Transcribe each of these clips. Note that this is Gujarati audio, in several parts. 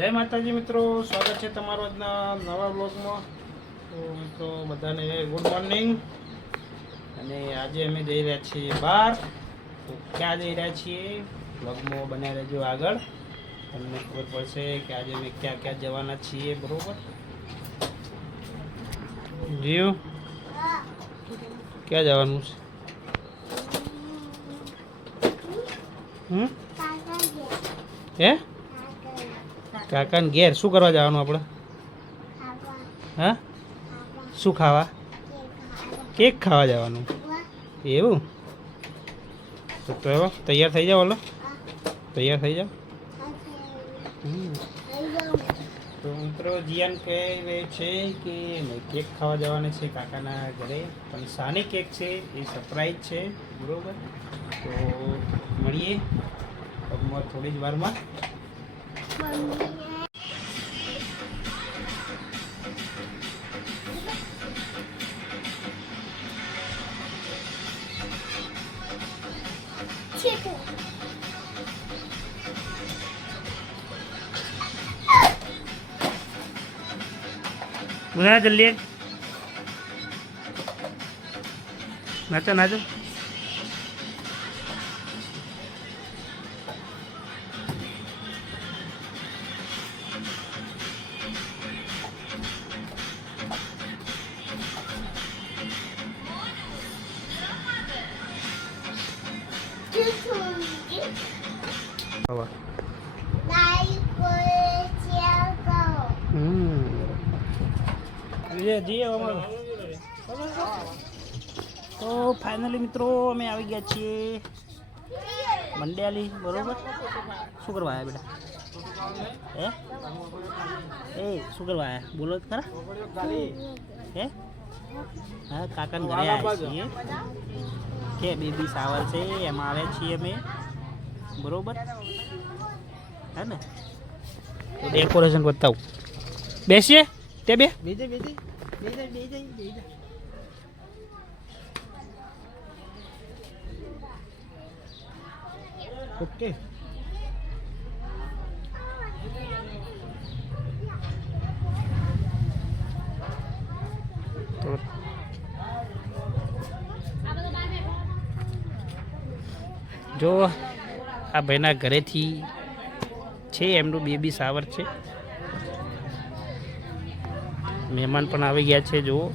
જય માતાજી મિત્રો, સ્વાગત છે તમારો આજના નવા બ્લોગમાં। તો મિત્રો બધાને ગુડ મોર્નિંગ। અને આજે અમે જઈ રહ્યા છીએ બહાર। તો ક્યાં જઈ રહ્યા છીએ બ્લોગમાં બનાવી રહેજો આગળ, તમને ખબર પડશે કે આજે અમે ક્યાં ક્યાં જવાના છીએ। બરોબર જીવ, ક્યાં જવાનું છે? હે કાકાને ઘેર શું કરવા જવાનું આપણે? હા, શું ખાવા? કેક ખાવા જવાનું એવું? તો તૈયાર થઈ જાઓ, ઓલો તૈયાર થઈ જાઓ। તો મિત્રો જીયાન કહે છે કે કેક ખાવા જવાના છે કાકાના ઘરે, પણ સાની કેક છે એ સરપ્રાઈઝ છે। બરોબર, તો મળીએ થોડી જ વારમાં। बुला जल्दी, नाचो नाचो। તો ફાઇનલી મિત્રો અમે આવી ગયા છીએ મંડ્યાલી। બરોબર, શું કરવા આવ્યા બેટા? એ શું કરવા આવ્યા બોલો ખરા? હે હા, કાકાને ઘરે આવ્યા છીએ કે બેબી શાવર છે એમાં આવ્યા છીએ અમે। બરોબર હે ને? તો ડેકોરેશન બતાવું, બેસીએ તે બે ઓકે। તો જો આ ભાઈના ઘરેથી છે, એમનું બેબી શાવર છે। મહેમાન પણ આવી ગયા છે જુઓ।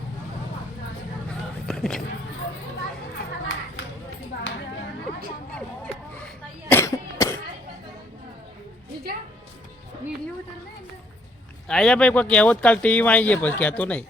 આયા ભાઈ કોઈ કહેવત કાલ ટીવીમાં આવી જાય પછી કહેતો નહીં।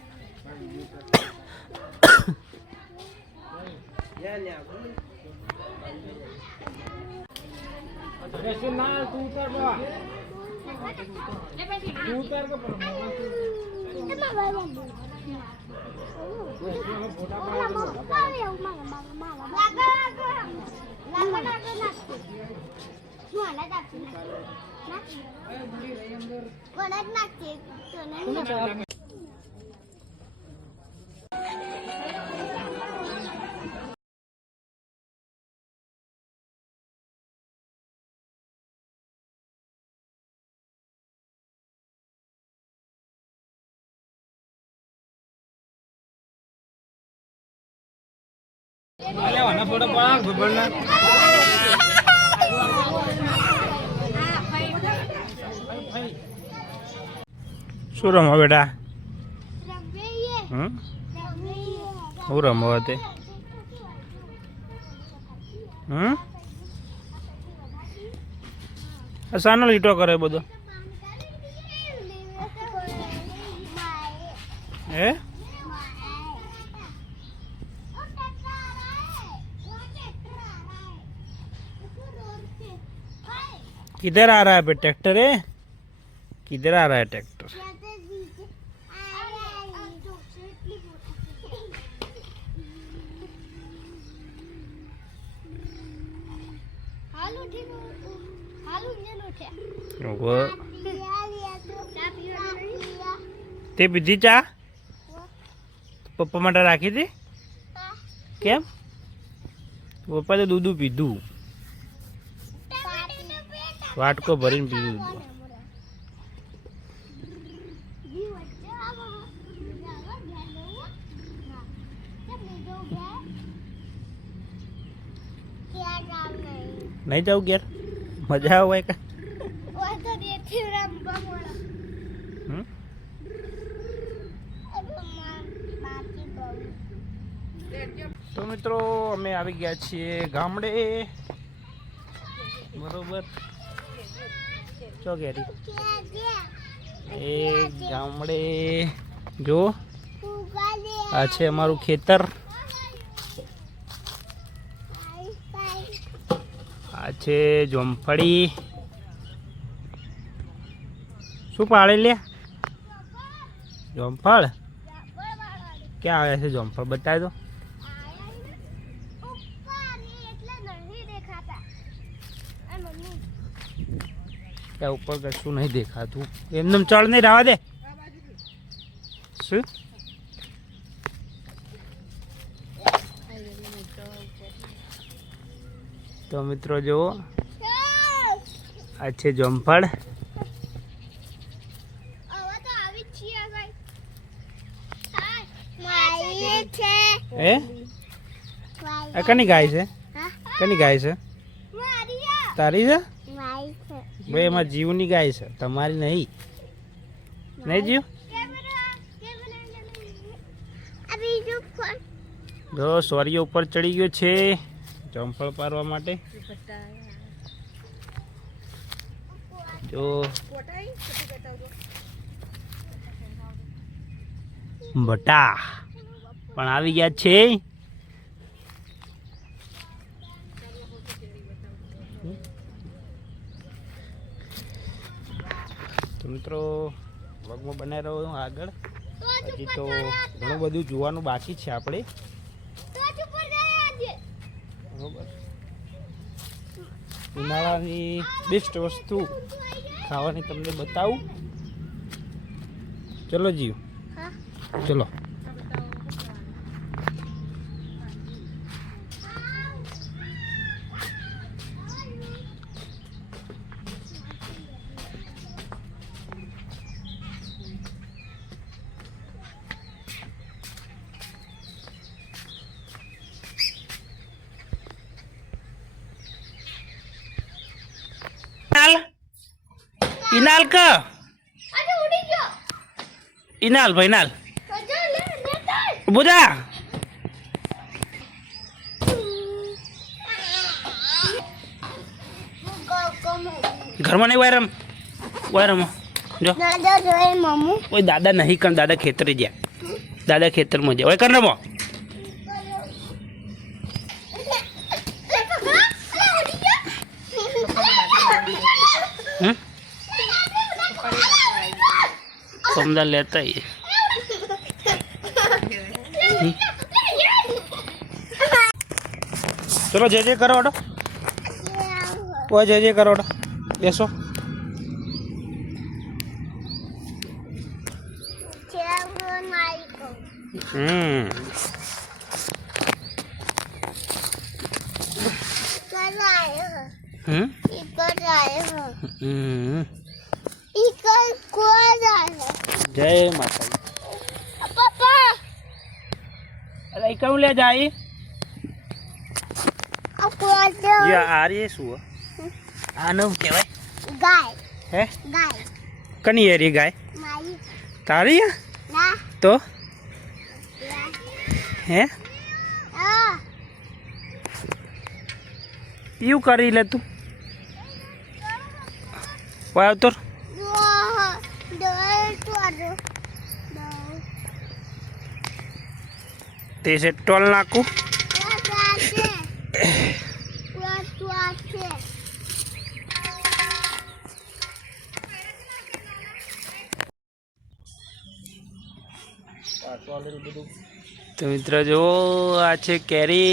શું રમો બેટા? હું રમો તે સાનો લીટો કરે બધો? હે किधर आ रहा है पे ट्रैक्टर? है किधर आ रहा है ट्रैक्टर? તે પીધી ચા પપ્પા માટે રાખી હતી કેમ? પપ્પા તો દૂધ પીધું, વાટકો ભરીને પીધું। નહીં જાઉં ઘેર મજા આવે કે તો મિત્રો અમે આવી ગયા છીએ ગામડે બરોબર ચો ઘેરી એ ગામડે જો આ છે અમારું ખેતર આ છે જોમફળી શું પાડે લે જોમફળ ક્યાં આવે છે જોમફળ બતાવી દો ત્યાં ઉપર કશું નહીં દેખાતું એમને ચડ નહીં રહેવા દે શું તો મિત્રો જુઓ આ છે જોમફળ એ કની ગાય છે કની ગાય છે તારી છે ભાઈ એમાં જીવની ગાય છે તમારી નહીં નહીં જીવ જો સોરીઓ ઉપર ચડી ગયો છે જોમફળ પારવા માટે જો બટા પણ આવી ગયા છે તો મિત્રો વ્લોગમાં બનાવી રહ્યો હું આગળ હજી તો ઘણું બધું જોવાનું બાકી છે આપણે બરોબર ઉનાળાની બેસ્ટ વસ્તુ ખાવાની તમને બતાવું ચલો જીવ ચલો इनाल का इनाल भाई नाल बुझा घर में नहीं वायरम वायरम जो कोई दादा नहीं कर दादा खेतर जा दादा खेतर में जा कर रमो समझा लेता ही चलो जय जय करो वो जय जय करो बेसो जय माता पापा अरे क्यों ले जाई ये आ रही है सुआ आनो के भाई गाय है गाय कनी है री गाय माई तारी है ना तो है यू करी ले तू वाह उतर तेसे टोल नाकू तो मित्र जो आज केरी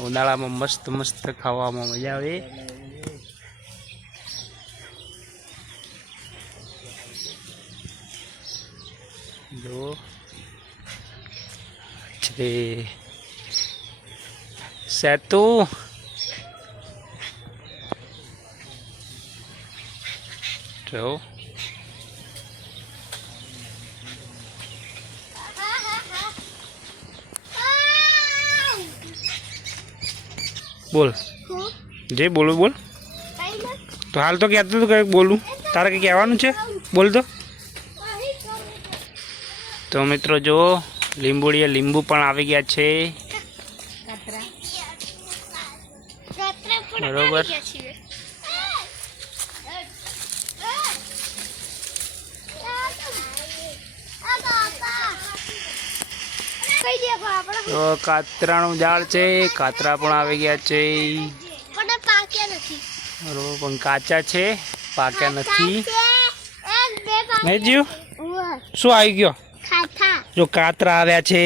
उनाळा में मस्त मस्त खावा में मजा आवे जो सेतु जो बोल जे बोलो बोल તો હાલ તો કહેતો તો કંઈક બોલું, તારે કંઈ કહેવાનું છે? બોલ તો મિત્રો જો લીંબુડીએ લીંબુ પણ આવી ગયા છે, બરોબર. તો કાતરાનું ઝાડ છે, કાતરા પણ આવી ગયા છે, બરોબર, પણ કાચા છે, પાક્યા નથી. નહીં જીવ શું આવી ગયો? જો કાતરા આવ્યા છે,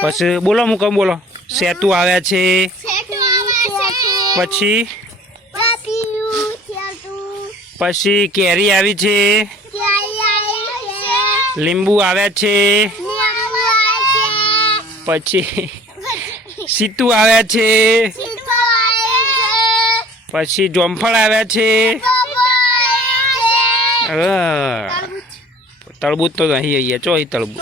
પછી બોલો મુકમ બોલો, સેતુ આવ્યા છે, પછી કેરી આવી છે, લીંબુ આવ્યા છે, પછી સીતુ આવ્યા છે, પછી જોમફળ આવ્યા છે, તરબૂચ તો નહીં અહીંયા ચો તરબૂચ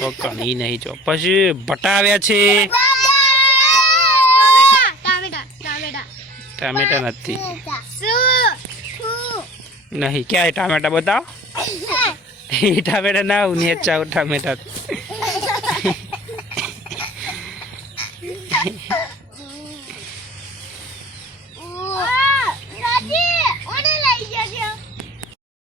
ચોક્કસ નહીં ચો. પછી ભટા આવ્યા છે, ટામેટા નથી નહીં. ક્યાં ટામેટા બતાવો? ટામેટા ના આવું ને ચાવ ટામેટા